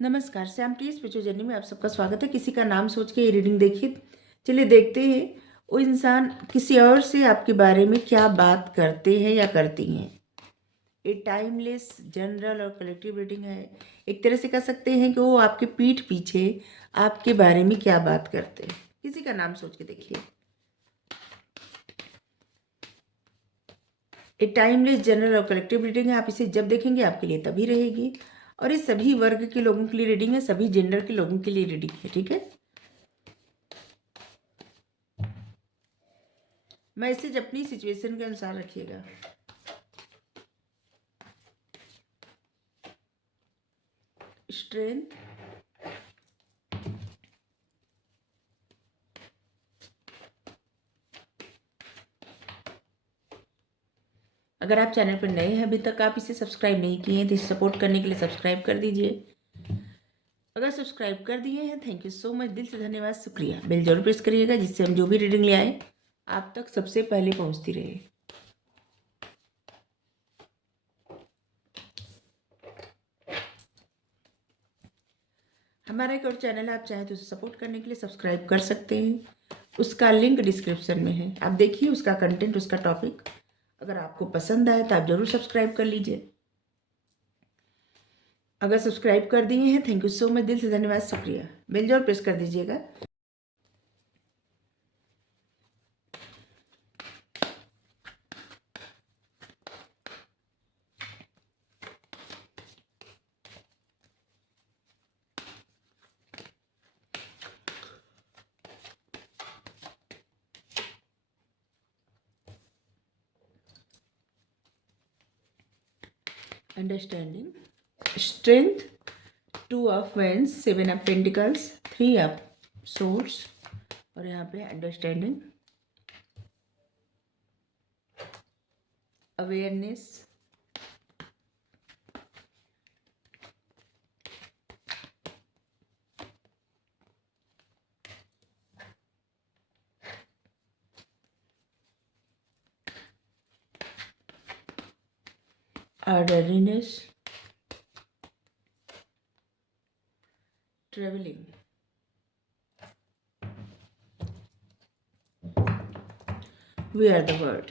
नमस्कार, Shyam T spiritual journey में आप सबका स्वागत है। किसी का नाम सोच के ये रीडिंग देखिए। चलिए देखते हैं वो इंसान किसी और से आपके बारे में क्या बात करते हैं या करती हैं। ये टाइमलेस जनरल और कलेक्टिव रीडिंग है। एक तरह से कह सकते हैं कि वो आपके पीठ पीछे आपके बारे में क्या बात करते हैं। किसी का नाम सोच के देखिए। ये टाइमलेस जनरल और कलेक्टिव रीडिंग है। आप इसे जब देखेंगे आपके लिए तभी रहेगी। और ये सभी वर्ग के लोगों के लिए रीडिंग है, सभी जेंडर के लोगों के लिए रीडिंग है। ठीक है, मैसेज अपनी सिचुएशन के अनुसार रखिएगा। स्ट्रेंथ, अगर आप चैनल पर नए हैं, अभी तक आप इसे सब्सक्राइब नहीं किए हैं तो इसे सपोर्ट करने के लिए सब्सक्राइब कर दीजिए। अगर सब्सक्राइब कर दिए हैं, थैंक यू सो मच, दिल से धन्यवाद, शुक्रिया। बेल जरूर प्रेस करिएगा जिससे हम जो भी रीडिंग ले आए आप तक सबसे पहले पहुंचती रहे। हमारा एक और चैनल है, आप चाहे तो उसे सपोर्ट करने के लिए सब्सक्राइब कर सकते हैं। उसका लिंक डिस्क्रिप्शन में है, आप देखिए उसका कंटेंट, उसका टॉपिक। अगर आपको पसंद आए तो आप जरूर सब्सक्राइब कर लीजिए। अगर सब्सक्राइब कर दिए हैं, थैंक यू सो मच, दिल से धन्यवाद, शुक्रिया। बेल जरूर प्रेस कर दीजिएगा। Understanding, strength, 2 of wands, 7 of pentacles, 3 of swords, और यहाँ पे understanding, awareness, orderliness, travelling, we are the word.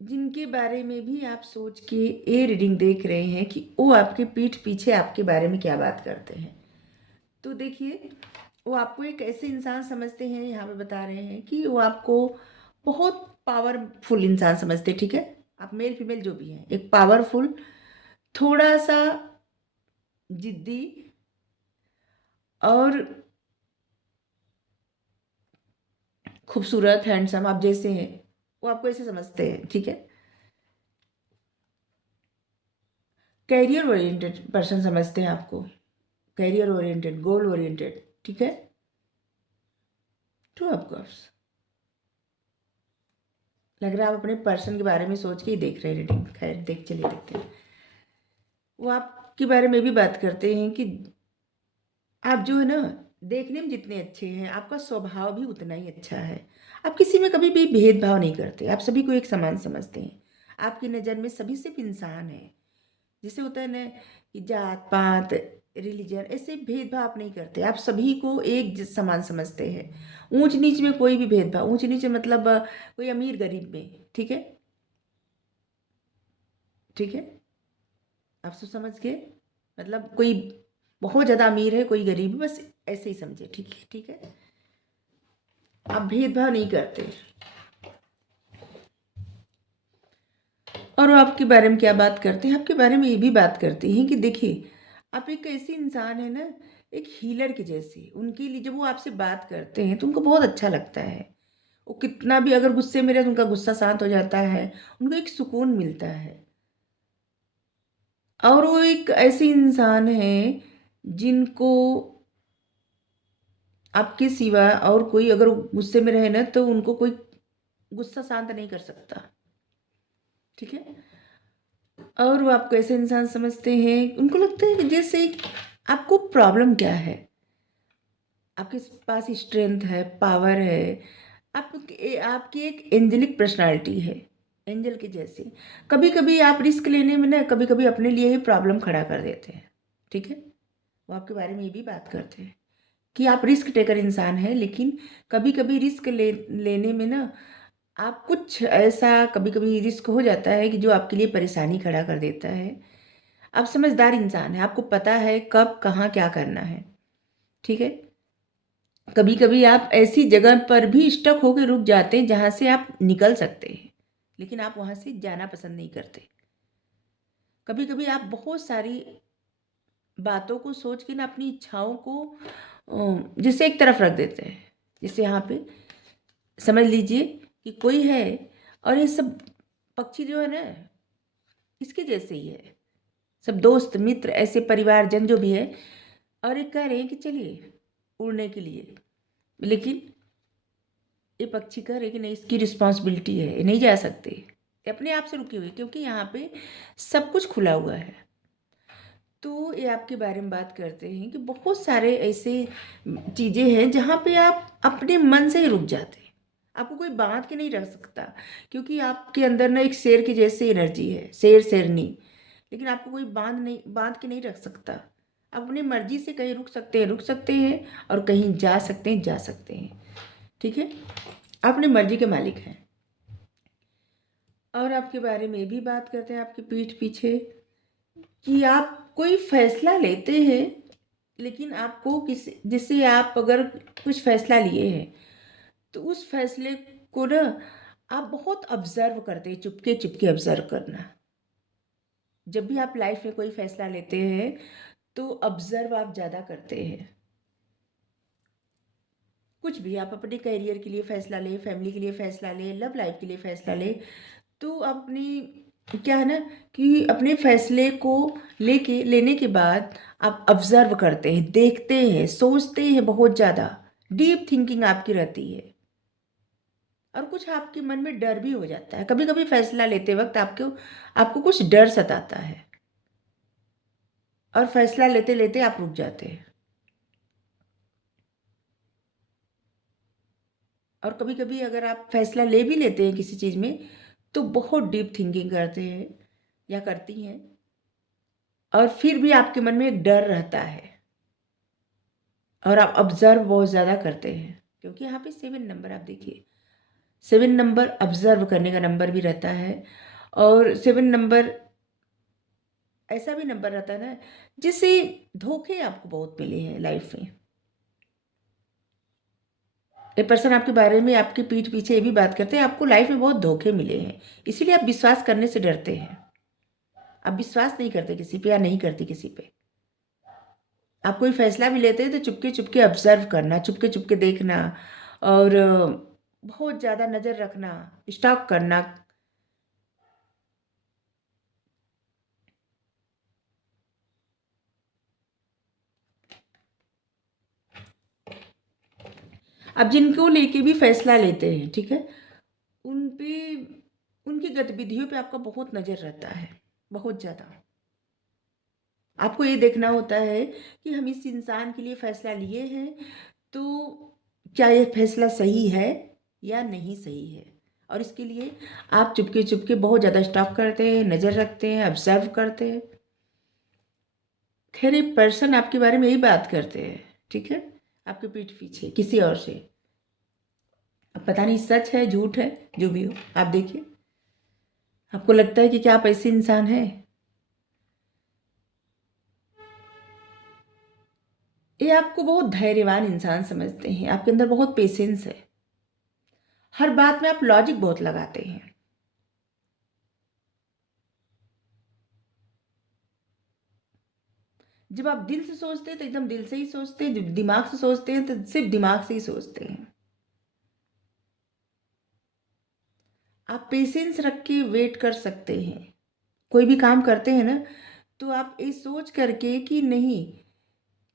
जिनके बारे में भी आप सोच के ये रीडिंग देख रहे हैं कि वो आपके पीठ पीछे आपके बारे में क्या बात करते हैं, तो देखिए वो आपको एक ऐसे इंसान समझते हैं। यहाँ पे बता रहे हैं कि वो आपको बहुत पावरफुल इंसान समझते हैं। ठीक है, आप मेल फीमेल जो भी हैं, एक पावरफुल, थोड़ा सा जिद्दी और खूबसूरत, हैंडसम, आप जैसे हैं वो आपको ऐसे समझते हैं। ठीक है, कैरियर ओरिएंटेड पर्सन समझते हैं आपको, कैरियर ओरिएंटेड, गोल ओरिएंटेड। ठीक है, टू ऑफ कप्स, लग रहा है आप अपने पर्सन के बारे में सोच के ही देख रहे हैं रीडिंग। खैर देख, चलिए देखते हैं। वो आपके बारे में भी बात करते हैं कि आप जो है ना, देखने में जितने अच्छे हैं, आपका स्वभाव भी उतना ही अच्छा है। आप किसी में कभी भी भेदभाव नहीं करते, आप सभी को एक समान समझते हैं। आपकी नज़र में सभी सिर्फ इंसान है। जैसे होता है ना कि जात पात, रिलीजन, ऐसे भेदभाव आप नहीं करते, आप सभी को एक समान समझते हैं। ऊंच नीच में कोई भी भेदभाव, ऊंच नीच मतलब कोई अमीर गरीब में, ठीक है, ठीक है, आप सब समझ गए। मतलब कोई बहुत ज़्यादा अमीर है, कोई गरीब है, बस ऐसे ही समझे। ठीक है, ठीक है, आप भेदभाव नहीं करते। और वो आपके बारे में क्या बात करते हैं, आपके बारे में ये भी बात करते हैं कि देखिए आप एक ऐसी इंसान है ना, एक हीलर के जैसे। उनके लिए जब वो आपसे बात करते हैं तो उनको बहुत अच्छा लगता है। वो कितना भी अगर गुस्से में रहे तो उनका गुस्सा शांत हो जाता है, उनको एक सुकून मिलता है। और वो एक ऐसे इंसान है जिनको आपके सिवा और कोई अगर गुस्से में रहे ना तो उनको कोई गुस्सा शांत नहीं कर सकता। ठीक है, और वो आपको ऐसे इंसान समझते हैं, उनको लगता है कि जैसे आपको प्रॉब्लम क्या है, आपके पास स्ट्रेंथ है, पावर है, आपकी एक एंजेलिक पर्सनालिटी है, एंजल के जैसे। कभी कभी आप रिस्क लेने में ना, कभी कभी अपने लिए ही प्रॉब्लम खड़ा कर देते हैं। ठीक है। वो आपके बारे में ये भी बात करते हैं कि आप रिस्क टेकर इंसान हैं, लेकिन कभी कभी रिस्क लेने में ना आप कुछ ऐसा कभी कभी रिस्क हो जाता है कि जो आपके लिए परेशानी खड़ा कर देता है। आप समझदार इंसान हैं, आपको पता है कब कहाँ क्या करना है, ठीक है। कभी कभी आप ऐसी जगह पर भी स्टक होकर रुक जाते हैं जहाँ से आप निकल सकते हैं, लेकिन आप वहाँ से जाना पसंद नहीं करते। कभी कभी आप बहुत सारी बातों को सोच के ना अपनी इच्छाओं को जैसे एक तरफ रख देते हैं। जैसे यहाँ पे समझ लीजिए कि कोई है और ये सब पक्षी जो है ना इसके जैसे ही है, सब दोस्त मित्र ऐसे परिवारजन जो भी है, और ये कह रहे हैं कि चलिए उड़ने के लिए, लेकिन ये पक्षी कह रहे हैं कि नहीं, इसकी रिस्पॉन्सिबिलिटी है, ये नहीं जा सकते, ये अपने आप से रुके हुए, क्योंकि यहाँ पे सब कुछ खुला हुआ है। तो ये आपके बारे में बात करते हैं कि बहुत सारे ऐसे चीज़ें हैं जहाँ पे आप अपने मन से ही रुक जाते हैं। आपको कोई बांध के नहीं रख सकता, क्योंकि आपके अंदर ना एक शेर की जैसी एनर्जी है, शेर शेरनी, लेकिन आपको कोई बांध के नहीं रख सकता। आप अपनी मर्जी से कहीं रुक सकते हैं, और कहीं जा सकते हैं, ठीक है। आप अपनी मर्जी के मालिक हैं। और आपके बारे में भी बात करते हैं आपकी पीठ पीछे कि आप कोई फैसला लेते हैं, लेकिन आपको किसी जिससे आप अगर कुछ फैसला लिए हैं तो उस फैसले को ना आप बहुत ऑब्जर्व करते हैं, चुपके चुपके ऑब्जर्व करना। जब भी आप लाइफ में कोई फैसला लेते हैं तो ऑब्जर्व आप ज़्यादा करते हैं। कुछ भी आप अपने करियर के लिए फैसला लें, फैमिली के लिए फैसला लें, लव लाइफ के लिए फैसला लें, तो अपनी क्या है ना कि अपने फैसले को लेने के बाद आप ऑब्जर्व करते हैं, देखते हैं, सोचते हैं, बहुत ज़्यादा डीप थिंकिंग आपकी रहती है। और कुछ आपके मन में डर भी हो जाता है, कभी कभी फैसला लेते वक्त आपको आपको कुछ डर सताता है, और फैसला लेते लेते आप रुक जाते हैं। और कभी कभी अगर आप फैसला ले भी लेते हैं किसी चीज़ में तो बहुत डीप थिंकिंग करते हैं या करती हैं, और फिर भी आपके मन में एक डर रहता है, और आप ऑब्जर्व बहुत ज़्यादा करते हैं, क्योंकि यहाँ पे 7 नंबर आप देखिए, 7 नंबर ऑब्जर्व करने का नंबर भी रहता है। और 7 नंबर ऐसा भी नंबर रहता है ना जिससे धोखे आपको बहुत मिले हैं लाइफ में। ये पर्सन आपके बारे में आपकी पीठ पीछे ये भी बात करते हैं आपको लाइफ में बहुत धोखे मिले हैं, इसीलिए आप विश्वास करने से डरते हैं। आप विश्वास नहीं करते किसी पे या नहीं करती किसी पे। आप कोई फैसला भी लेते हैं तो चुपके चुपके ऑब्जर्व करना, चुपके चुपके देखना, और बहुत ज़्यादा नज़र रखना, स्टॉक करना। अब जिनको लेके भी फैसला लेते हैं, ठीक है, उन पे उनकी गतिविधियों पे आपका बहुत नज़र रहता है, बहुत ज़्यादा। आपको ये देखना होता है कि हम इस इंसान के लिए फैसला लिए हैं तो क्या ये फैसला सही है या नहीं सही है, और इसके लिए आप चुपके चुपके बहुत ज़्यादा स्टॉक करते हैं, नज़र रखते हैं, ऑब्जर्व करते हैं। खैर ये पर्सन आपके बारे में यही बात करते हैं, ठीक है, आपके पीठ पीछे किसी और से। अब पता नहीं सच है झूठ है, जो भी हो आप देखिए। आपको लगता है कि क्या आप ऐसे इंसान हैं? ये आपको बहुत धैर्यवान इंसान समझते हैं, आपके अंदर बहुत पेशेंस है, हर बात में आप लॉजिक बहुत लगाते हैं। जब आप दिल से सोचते हैं तो एकदम दिल से ही सोचते हैं, जब दिमाग से सोचते हैं तो सिर्फ दिमाग से ही सोचते हैं। आप पेशेंस रख के वेट कर सकते हैं, कोई भी काम करते हैं ना तो आप ये सोच करके कि नहीं,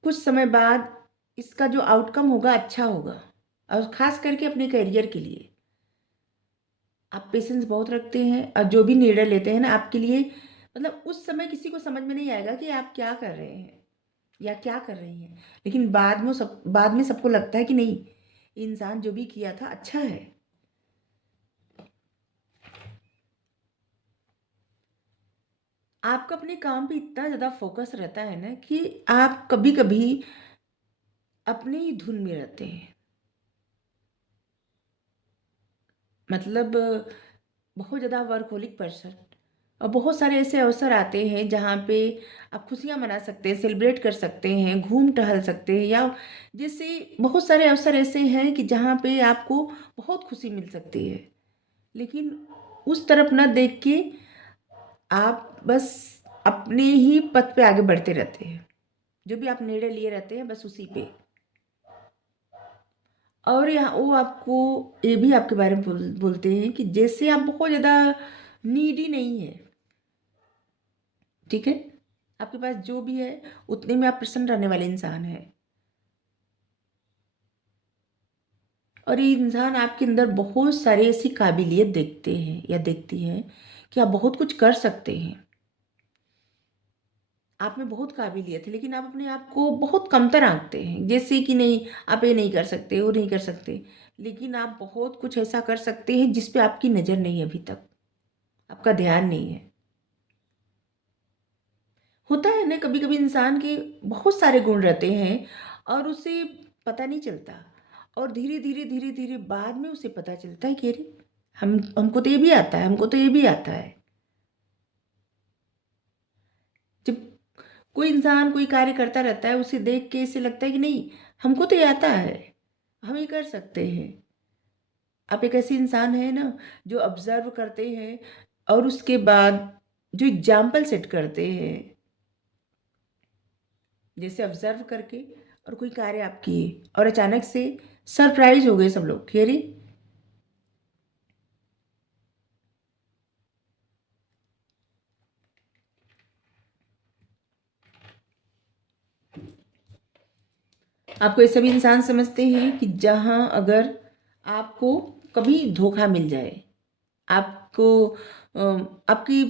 कुछ समय बाद इसका जो आउटकम होगा अच्छा होगा, और ख़ास करके अपने करियर के लिए आप पेशेंस बहुत रखते हैं, और जो भी निर्णय लेते हैं ना आपके लिए, मतलब उस समय किसी को समझ में नहीं आएगा कि आप क्या कर रहे हैं या क्या कर रही हैं, लेकिन बाद में सबको लगता है कि नहीं, इंसान जो भी किया था अच्छा है। आपका अपने काम पे इतना ज़्यादा फोकस रहता है ना कि आप कभी कभी अपने ही धुन में रहते हैं। मतलब बहुत ज़्यादा वर्कहोलिक पर्सन, और बहुत सारे ऐसे अवसर आते हैं जहाँ पे आप खुशियाँ मना सकते हैं, सेलिब्रेट कर सकते हैं, घूम टहल सकते हैं, या जैसे बहुत सारे अवसर ऐसे हैं कि जहाँ पे आपको बहुत खुशी मिल सकती है। लेकिन उस तरफ ना देख के आप बस अपने ही पथ पे आगे बढ़ते रहते हैं। जो भी आप निर्णय लिए रहते हैं बस उसी पे। और यहाँ वो आपको ये भी आपके बारे में बोलते हैं कि जैसे आप बहुत ज़्यादा नीडी नहीं है, ठीक है, आपके पास जो भी है उतने में आप प्रसन्न रहने वाले इंसान हैं। और ये इंसान आपके अंदर बहुत सारी ऐसी काबिलियत देखते हैं या देखती हैं कि आप बहुत कुछ कर सकते हैं। आप में बहुत काबिलियत है, लेकिन आप अपने आप को बहुत कमतर आंकते हैं, जैसे कि नहीं आप ये नहीं कर सकते, वो नहीं कर सकते। लेकिन आप बहुत कुछ ऐसा कर सकते हैं जिस पे आपकी नज़र नहीं है, अभी तक आपका ध्यान नहीं है। होता है ना, कभी कभी इंसान के बहुत सारे गुण रहते हैं और उसे पता नहीं चलता, और धीरे धीरे धीरे धीरे बाद में उसे पता चलता है कि अरे हमको तो ये भी आता है, हमको तो ये भी आता है। जब कोई इंसान कोई कार्य करता रहता है, उसे देख के ऐसे लगता है कि नहीं हमको तो ये आता है, हम ये कर सकते हैं। आप एक ऐसे इंसान है ना जो ऑब्जर्व करते हैं और उसके बाद जो एग्जाम्पल सेट करते हैं, जैसे ऑब्जर्व करके और कोई कार्य आप किए और अचानक से सरप्राइज हो गए सब लोग कि अरे आपको ये सभी इंसान समझते हैं कि जहाँ अगर आपको कभी धोखा मिल जाए, आपको आपकी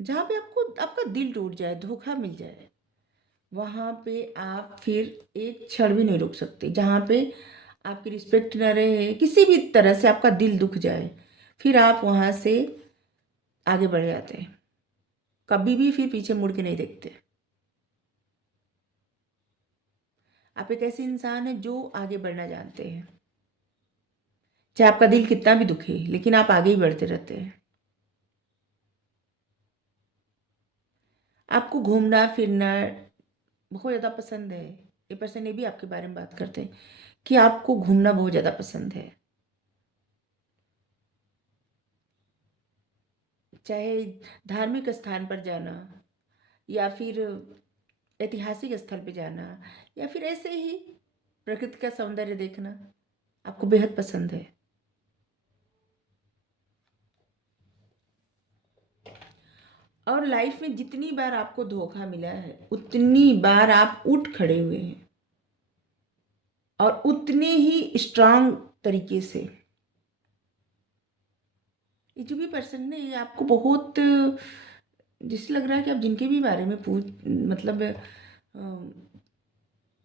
जहाँ पे आपको आपका दिल टूट जाए, धोखा मिल जाए, वहाँ पे आप फिर एक क्षण भी नहीं रुक सकते। जहाँ पे आपकी रिस्पेक्ट ना रहे, किसी भी तरह से आपका दिल दुख जाए, फिर आप वहाँ से आगे बढ़ जाते हैं, कभी भी फिर पीछे मुड़ के नहीं देखते। आप एक ऐसे इंसान हैं जो आगे बढ़ना जानते हैं, चाहे आपका दिल कितना भी दुखे, लेकिन आप आगे ही बढ़ते रहते हैं। आपको घूमना फिरना बहुत ज़्यादा पसंद है। ये पर्सन ये भी आपके बारे में बात करते हैं कि आपको घूमना बहुत ज़्यादा पसंद है, चाहे धार्मिक स्थान पर जाना, या फिर ऐतिहासिक स्थल पे जाना, या फिर ऐसे ही प्रकृति का सौंदर्य देखना आपको बेहद पसंद है। और लाइफ में जितनी बार आपको धोखा मिला है उतनी बार आप उठ खड़े हुए हैं, और उतने ही स्ट्रांग तरीके से। ये जो भी पर्सन है ये आपको बहुत, जिससे लग रहा है कि आप जिनके भी बारे में पूछ मतलब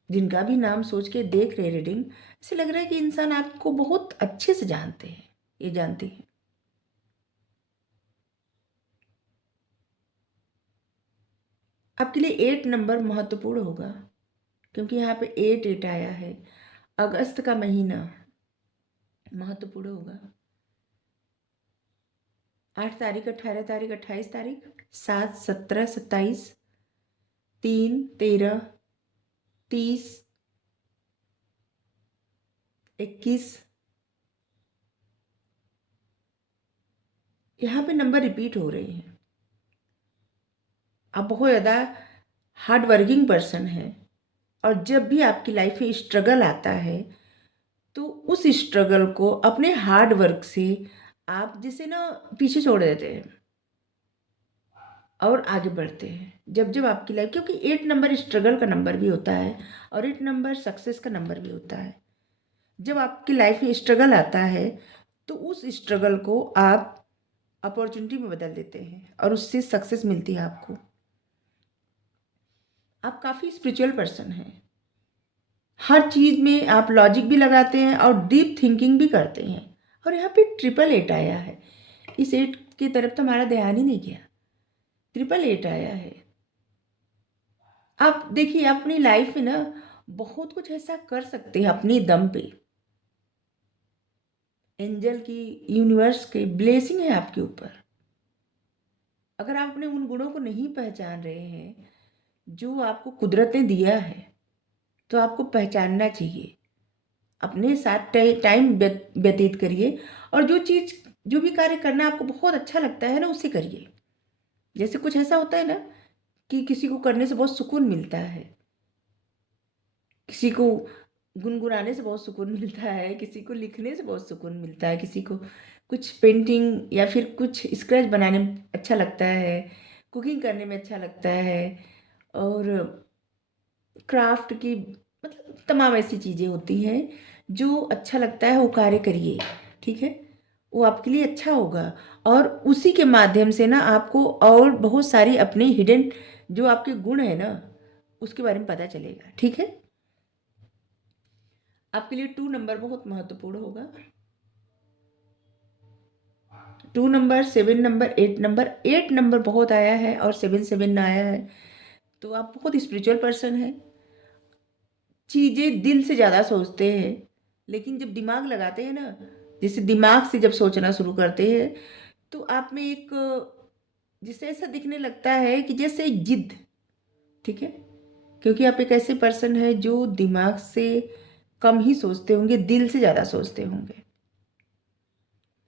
जिनका भी नाम सोच के देख रहे रीडिंग, ऐसे लग रहा है कि इंसान आपको बहुत अच्छे से जानते हैं, ये जानते हैं। आपके लिए 8 नंबर महत्वपूर्ण होगा, क्योंकि यहाँ पे 8 आया है। अगस्त का महीना महत्वपूर्ण होगा। 8 तारीख, 18 तारीख, 28 तारीख, 7, 17, 27, 3, 13, 30, 21, यहाँ पे नंबर रिपीट हो रहे हैं। आप बहुत ज़्यादा हार्ड वर्किंग पर्सन हैं, और जब भी आपकी लाइफ में स्ट्रगल आता है तो उस स्ट्रगल को अपने हार्ड वर्क से आप जिसे ना पीछे छोड़ देते हैं और आगे बढ़ते हैं। जब जब आपकी लाइफ, क्योंकि 8 नंबर स्ट्रगल का नंबर भी होता है और 8 नंबर सक्सेस का नंबर भी होता है। जब आपकी लाइफ में स्ट्रगल आता है तो उस स्ट्रगल को आप अपॉर्चुनिटी में बदल देते हैं और उससे सक्सेस मिलती है आपको। आप काफ़ी स्पिरिचुअल पर्सन हैं, हर चीज़ में आप लॉजिक भी लगाते हैं और डीप थिंकिंग भी करते हैं। और यहाँ पे 888 आया है। इस 8 की तरफ तो हमारा ध्यान ही नहीं गया। 888 आया है। आप देखिए, अपनी लाइफ में ना बहुत कुछ ऐसा कर सकते हैं अपने दम पे। एंजल की, यूनिवर्स के ब्लेसिंग है आपके ऊपर। अगर आप अपने उन गुणों को नहीं पहचान रहे हैं जो आपको कुदरत ने दिया है, तो आपको पहचानना चाहिए। अपने साथ टाइम व्यतीत करिए, और जो भी कार्य करना आपको बहुत अच्छा लगता है ना, उसे करिए। जैसे कुछ ऐसा होता है ना कि किसी को करने से बहुत सुकून मिलता है, किसी को गुनगुनाने से बहुत सुकून मिलता है, किसी को लिखने से बहुत सुकून मिलता है, किसी को कुछ पेंटिंग या फिर कुछ स्क्रैच बनाने में अच्छा लगता है, कुकिंग करने में अच्छा लगता है, और क्राफ्ट की, मतलब तमाम ऐसी चीज़ें होती हैं जो अच्छा लगता है, वो कार्य करिए। ठीक है, वो आपके लिए अच्छा होगा, और उसी के माध्यम से ना आपको और बहुत सारी अपनी हिडन जो आपके गुण है ना, उसके बारे में पता चलेगा। ठीक है, आपके लिए 2 नंबर बहुत महत्वपूर्ण होगा। 2 नंबर, 7 नंबर, 8 नंबर। 8 नंबर बहुत आया है और 7 आया है, तो आप बहुत स्पिरिचुअल पर्सन हैं। चीज़ें दिल से ज़्यादा सोचते हैं, लेकिन जब दिमाग लगाते हैं ना, जैसे दिमाग से जब सोचना शुरू करते हैं, तो आप में एक, जिससे ऐसा दिखने लगता है कि जैसे एक जिद। ठीक है, क्योंकि आप एक ऐसे पर्सन है जो दिमाग से कम ही सोचते होंगे, दिल से ज़्यादा सोचते होंगे।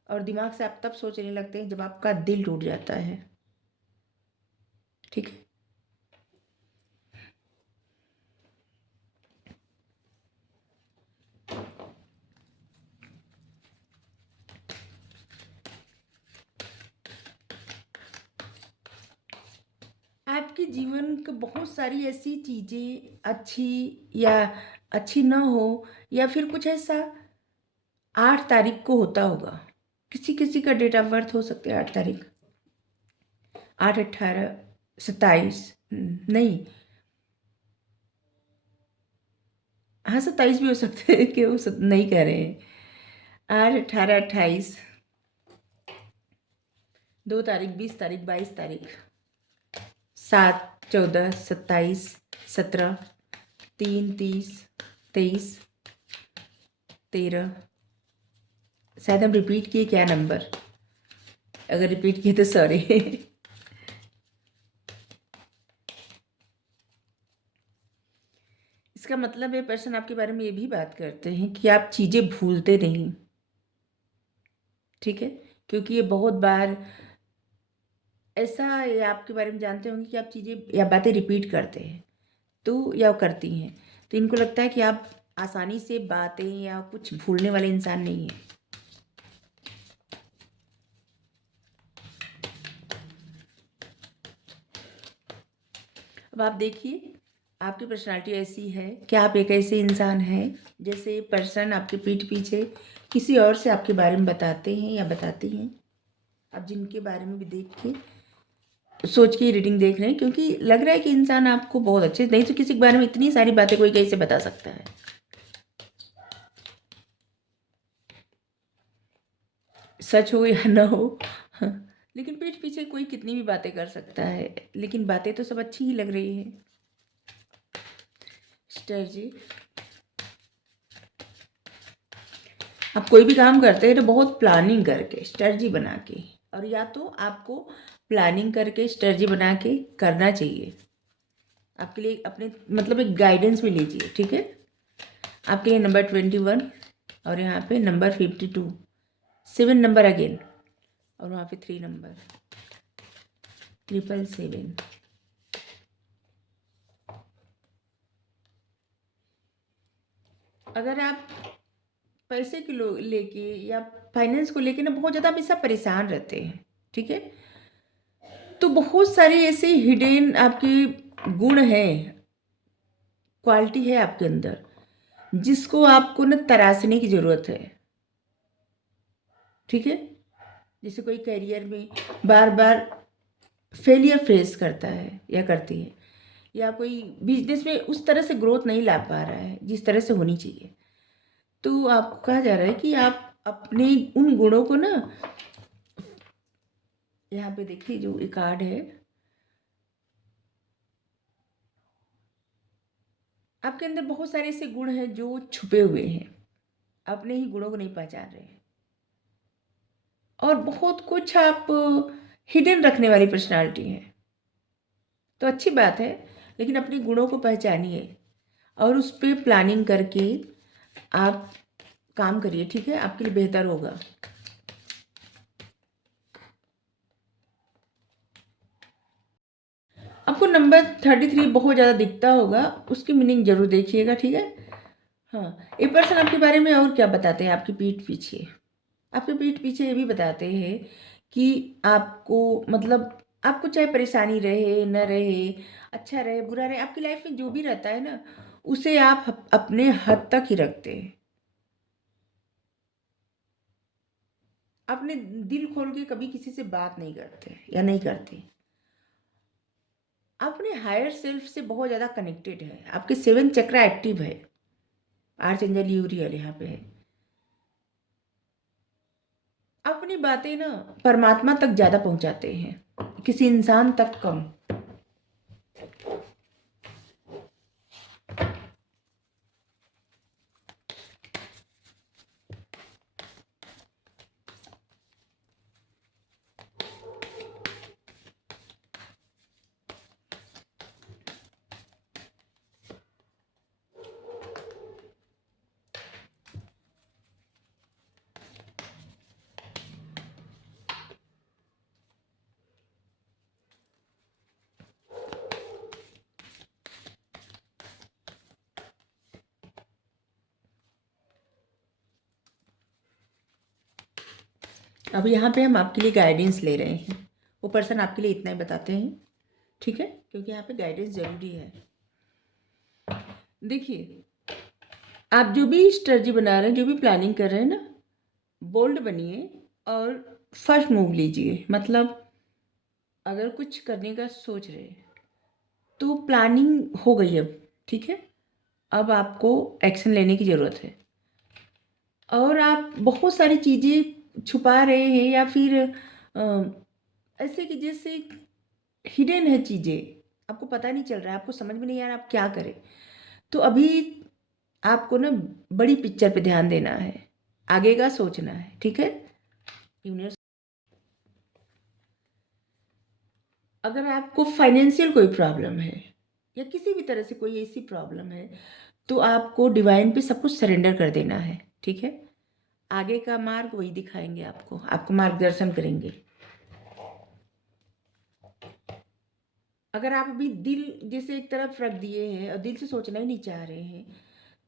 और दिमाग से आप तब सोचने लगते हैं जब आपका दिल टूट जाता है। ठीक है, आपके जीवन के बहुत सारी ऐसी चीज़ें अच्छी या अच्छी ना हो, या फिर कुछ ऐसा 8 तारीख को होता होगा। किसी किसी का डेट ऑफ बर्थ हो सकता है 8 तारीख, 8, 18, 27, नहीं, हाँ 27 भी हो सकते हैं कि वो नहीं कह रहे हैं। 8, 18, 28, 2 तारीख, 20 तारीख, 22 तारीख, 7, 14, 27, 17, 3, 30, 23, 13। शायद हम रिपीट किए क्या नंबर? अगर रिपीट किए तो सॉरी। इसका मतलब है पर्सन आपके बारे में ये भी बात करते हैं कि आप चीज़ें भूलते नहीं। ठीक है, क्योंकि ये बहुत बार ऐसा, ये आपके बारे में जानते होंगे कि आप चीज़ें या बातें रिपीट करते हैं, तो या करती हैं, तो इनको लगता है कि आप आसानी से बातें या कुछ भूलने वाले इंसान नहीं हैं। अब आप देखिए, आपकी पर्सनालिटी ऐसी है कि आप एक ऐसे इंसान हैं जैसे पर्सन आपके पीठ पीछे किसी और से आपके बारे में बताते हैं या बताती हैं। आप जिनके बारे में भी देख के सोच के रीडिंग देख रहे हैं, क्योंकि लग रहा है कि इंसान आपको बहुत अच्छे, नहीं तो किसी के बारे में इतनी सारी बातें कोई कैसे बता सकता है। सच हो या ना हो, लेकिन पीठ पीछे कोई कितनी भी बातें कर सकता है, लेकिन बातें तो सब अच्छी ही लग रही है। स्ट्रेटजी, आप कोई भी काम करते हैं तो बहुत प्लानिंग करके, स्ट्रेटजी बना के, और या तो आपको प्लानिंग करके स्ट्रेटजी बना के करना चाहिए। आपके लिए अपने मतलब एक गाइडेंस भी लीजिए। ठीक है, आपके लिए नंबर 21, और यहाँ पे नंबर 52, 7 नंबर अगेन, और वहाँ पे 3 नंबर, 777। अगर आप पैसे को लेके या फाइनेंस को लेके ना बहुत ज़्यादा हमेशा परेशान रहते हैं, ठीक है, तो बहुत सारे ऐसे हिडन आपके गुण हैं, क्वालिटी है आपके अंदर, जिसको आपको ना तराशने की ज़रूरत है। ठीक है, जैसे कोई करियर में बार बार फेलियर फेस करता है या करती है, या कोई बिजनेस में उस तरह से ग्रोथ नहीं ला पा रहा है जिस तरह से होनी चाहिए, तो आपको कहा जा रहा है कि आप अपने उन गुणों को ना यहाँ पे देखिए जो ये कार्ड है, आपके अंदर बहुत सारे ऐसे गुण हैं जो छुपे हुए हैं, अपने ही गुणों को नहीं पहचान रहे हैं, और बहुत कुछ आप हिडन रखने वाली पर्सनालिटी है। तो अच्छी बात है, लेकिन अपने गुणों को पहचानिए और उस पर प्लानिंग करके आप काम करिए, ठीक है, आपके लिए बेहतर होगा। आपको नंबर 33 बहुत ज़्यादा दिखता होगा, उसकी मीनिंग जरूर देखिएगा, ठीक है। हाँ, ये पर्सन आपके बारे में और क्या बताते हैं आपकी पीठ पीछे? आपके पीठ पीछे ये भी बताते हैं कि आपको, मतलब आपको चाहे परेशानी रहे न रहे, अच्छा रहे बुरा रहे, आपकी लाइफ में जो भी रहता है ना, उसे आप अपने हद तक ही रखते हैं। अपने दिल खोल के कभी किसी से बात नहीं करते या नहीं करते। अपने हायर सेल्फ से बहुत ज़्यादा कनेक्टेड है, आपके 7 चक्रा एक्टिव है, आर्चएंजल यूरियल यहाँ पे है। अपनी बातें ना परमात्मा तक ज़्यादा पहुँचाते हैं, किसी इंसान तक कम। अब यहाँ पे हम आपके लिए गाइडेंस ले रहे हैं, वो पर्सन आपके लिए इतना ही बताते हैं, ठीक है, क्योंकि यहाँ पे गाइडेंस ज़रूरी है। देखिए, आप जो भी स्ट्रेटजी बना रहे हैं, जो भी प्लानिंग कर रहे हैं ना, बोल्ड बनिए और फर्स्ट मूव लीजिए। मतलब अगर कुछ करने का सोच रहे हैं तो प्लानिंग हो गई अब, ठीक है, अब आपको एक्शन लेने की ज़रूरत है। और आप बहुत सारी चीज़ें छुपा रहे हैं या फिर ऐसे कि जैसे हिडन है चीज़ें, आपको पता नहीं चल रहा है, आपको समझ में नहीं आ रहा आप क्या करें। तो अभी आपको ना बड़ी पिक्चर पे ध्यान देना है, आगे का सोचना है, ठीक है। यूनिवर्स, अगर आपको फाइनेंशियल कोई प्रॉब्लम है या किसी भी तरह से कोई ऐसी प्रॉब्लम है, तो आपको डिवाइन पे सब कुछ सरेंडर कर देना है, ठीक है। आगे का मार्ग वही दिखाएंगे आपको, आपको मार्गदर्शन करेंगे। अगर आप अभी दिल जैसे एक तरफ रख दिए हैं और दिल से सोचना ही नहीं चाह रहे हैं,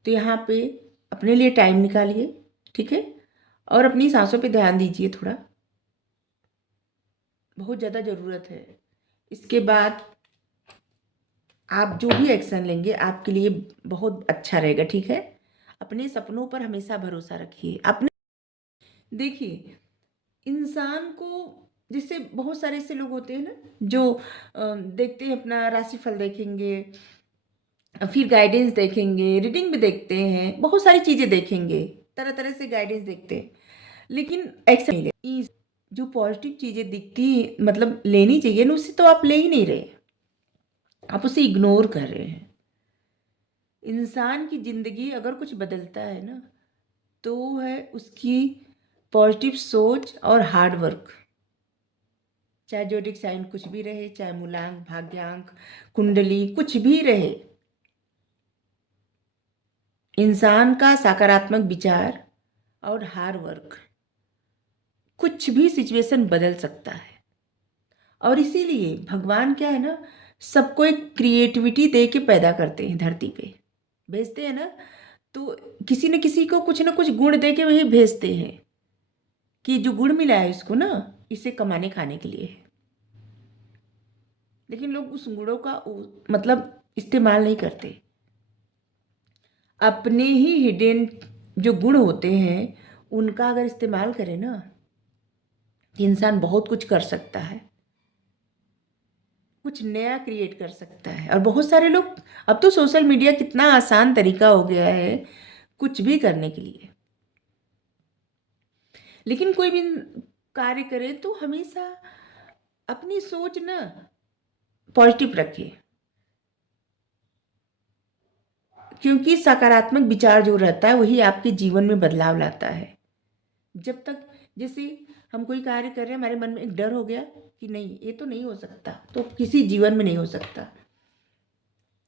तो यहाँ पे अपने लिए टाइम निकालिए, ठीक है, और अपनी सांसों पे ध्यान दीजिए थोड़ा, बहुत ज़्यादा ज़रूरत है। इसके बाद आप जो भी एक्शन लेंगे आपके लिए बहुत अच्छा रहेगा, ठीक है। अपने सपनों पर हमेशा भरोसा रखिए। अपने देखिए, इंसान को, जैसे बहुत सारे ऐसे लोग होते हैं ना जो देखते हैं, अपना राशिफल देखेंगे, फिर गाइडेंस देखेंगे, रीडिंग भी देखते हैं, बहुत सारी चीज़ें देखेंगे, तरह तरह से गाइडेंस देखते हैं, लेकिन एक्शन नहीं ले। जो पॉजिटिव चीज़ें दिखती मतलब लेनी चाहिए ना, उससे तो आप ले ही नहीं रहे, आप उसे इग्नोर कर रहे हैं। इंसान की ज़िंदगी अगर कुछ बदलता है ना, तो वो है उसकी पॉजिटिव सोच और हार्ड वर्क। चाहे ज्योतिक साइन कुछ भी रहे, चाहे मूलांक, भाग्यांक, कुंडली कुछ भी रहे, इंसान का सकारात्मक विचार और हार्ड वर्क कुछ भी सिचुएशन बदल सकता है। और इसीलिए भगवान क्या है ना, सबको एक क्रिएटिविटी दे के पैदा करते हैं, धरती पे भेजते हैं ना, तो किसी न किसी को कुछ ना कुछ गुण दे के वही भेजते हैं कि जो गुण मिला है इसको ना, इसे कमाने खाने के लिए है। लेकिन लोग उस गुणों का मतलब इस्तेमाल नहीं करते। अपने ही हिडन जो गुण होते हैं उनका अगर इस्तेमाल करें ना, इंसान बहुत कुछ कर सकता है, कुछ नया क्रिएट कर सकता है। और बहुत सारे लोग, अब तो सोशल मीडिया कितना आसान तरीका हो गया है कुछ भी करने के लिए। लेकिन कोई भी कार्य करे तो हमेशा अपनी सोच ना पॉजिटिव रखिए, क्योंकि सकारात्मक विचार जो रहता है वही आपके जीवन में बदलाव लाता है। जब तक जैसे हम कोई कार्य कर रहे हैं, हमारे मन में एक डर हो गया कि नहीं ये तो नहीं हो सकता, तो किसी जीवन में नहीं हो सकता।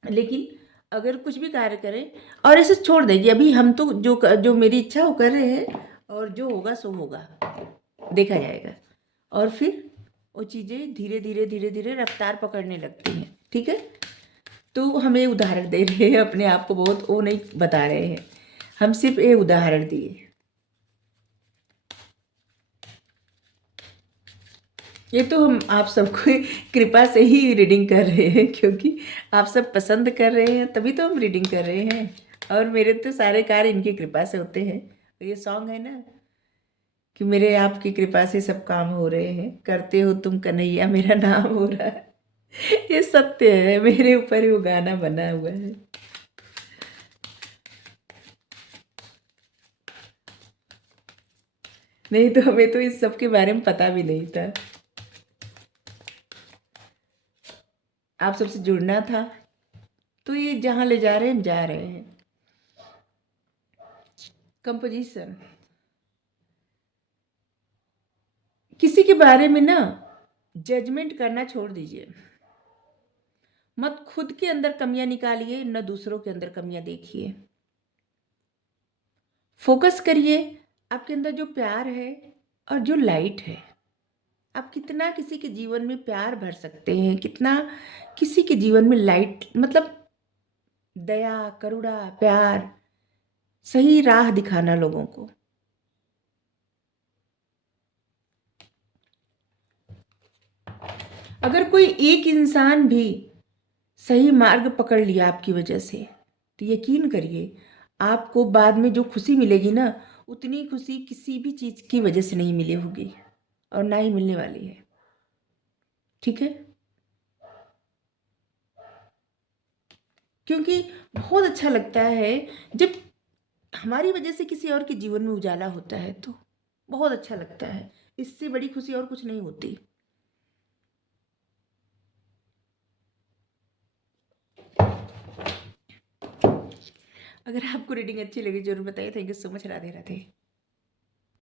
लेकिन अगर कुछ भी कार्य करें और ऐसे छोड़ दें कि अभी हम तो जो मेरी इच्छा वो कर रहे हैं, और जो होगा सो होगा, देखा जाएगा, और फिर वो चीज़ें धीरे धीरे धीरे धीरे रफ्तार पकड़ने लगती हैं। ठीक है, तो हमें उदाहरण दे रहे हैं, अपने आप को बहुत वो नहीं बता रहे हैं, हम सिर्फ ये उदाहरण दिए। ये तो हम आप सबको कृपा से ही रीडिंग कर रहे हैं, क्योंकि आप सब पसंद कर रहे हैं तभी तो हम रीडिंग कर रहे हैं, और मेरे तो सारे कार्य इनकी कृपा से होते हैं। ये सॉन्ग है ना कि मेरे आपकी कृपा से सब काम हो रहे हैं, करते हो तुम कन्हैया मेरा नाम हो रहा है। ये सत्य है, मेरे ऊपर ही वो गाना बना हुआ है। नहीं तो हमें तो इस सब के बारे में पता भी नहीं था। आप सबसे जुड़ना था, तो ये जहाँ ले जा रहे हैं हम जा रहे हैं। कंपोजिशन, किसी के बारे में ना जजमेंट करना छोड़ दीजिए। मत खुद के अंदर कमियां निकालिए, न दूसरों के अंदर कमियां देखिए। फोकस करिए आपके अंदर जो प्यार है और जो लाइट है। आप कितना किसी के जीवन में प्यार भर सकते हैं, कितना किसी के जीवन में लाइट, मतलब दया, करुणा, प्यार, सही राह दिखाना लोगों को। अगर कोई एक इंसान भी सही मार्ग पकड़ लिया आपकी वजह से, तो यकीन करिए आपको बाद में जो खुशी मिलेगी ना, उतनी खुशी किसी भी चीज़ की वजह से नहीं मिली होगी, और ना ही मिलने वाली है। ठीक है, क्योंकि बहुत अच्छा लगता है जब हमारी वजह से किसी और के जीवन में उजाला होता है, तो बहुत अच्छा लगता है। इससे बड़ी खुशी और कुछ नहीं होती। अगर आपको रीडिंग अच्छी लगी जरूर बताइए। Thank you so much. Radhe Radhe.